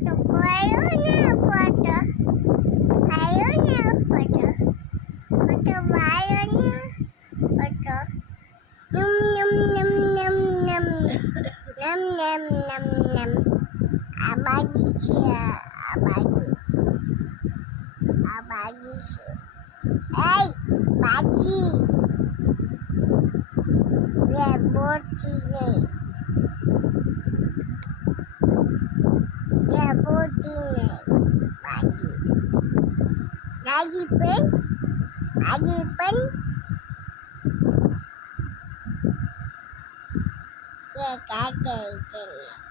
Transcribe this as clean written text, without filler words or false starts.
foto. Bayunya foto. Bayunya foto. Foto bayunya foto. Nyum nyum nyum nyum nyum nyum nyum nyum. Abadi sia abadi. Abadi sia. Hey, bagi. Ya boti ni. Ya boti ni. Bagi. Lagi pen. Lagi pen. Ya kakek ini.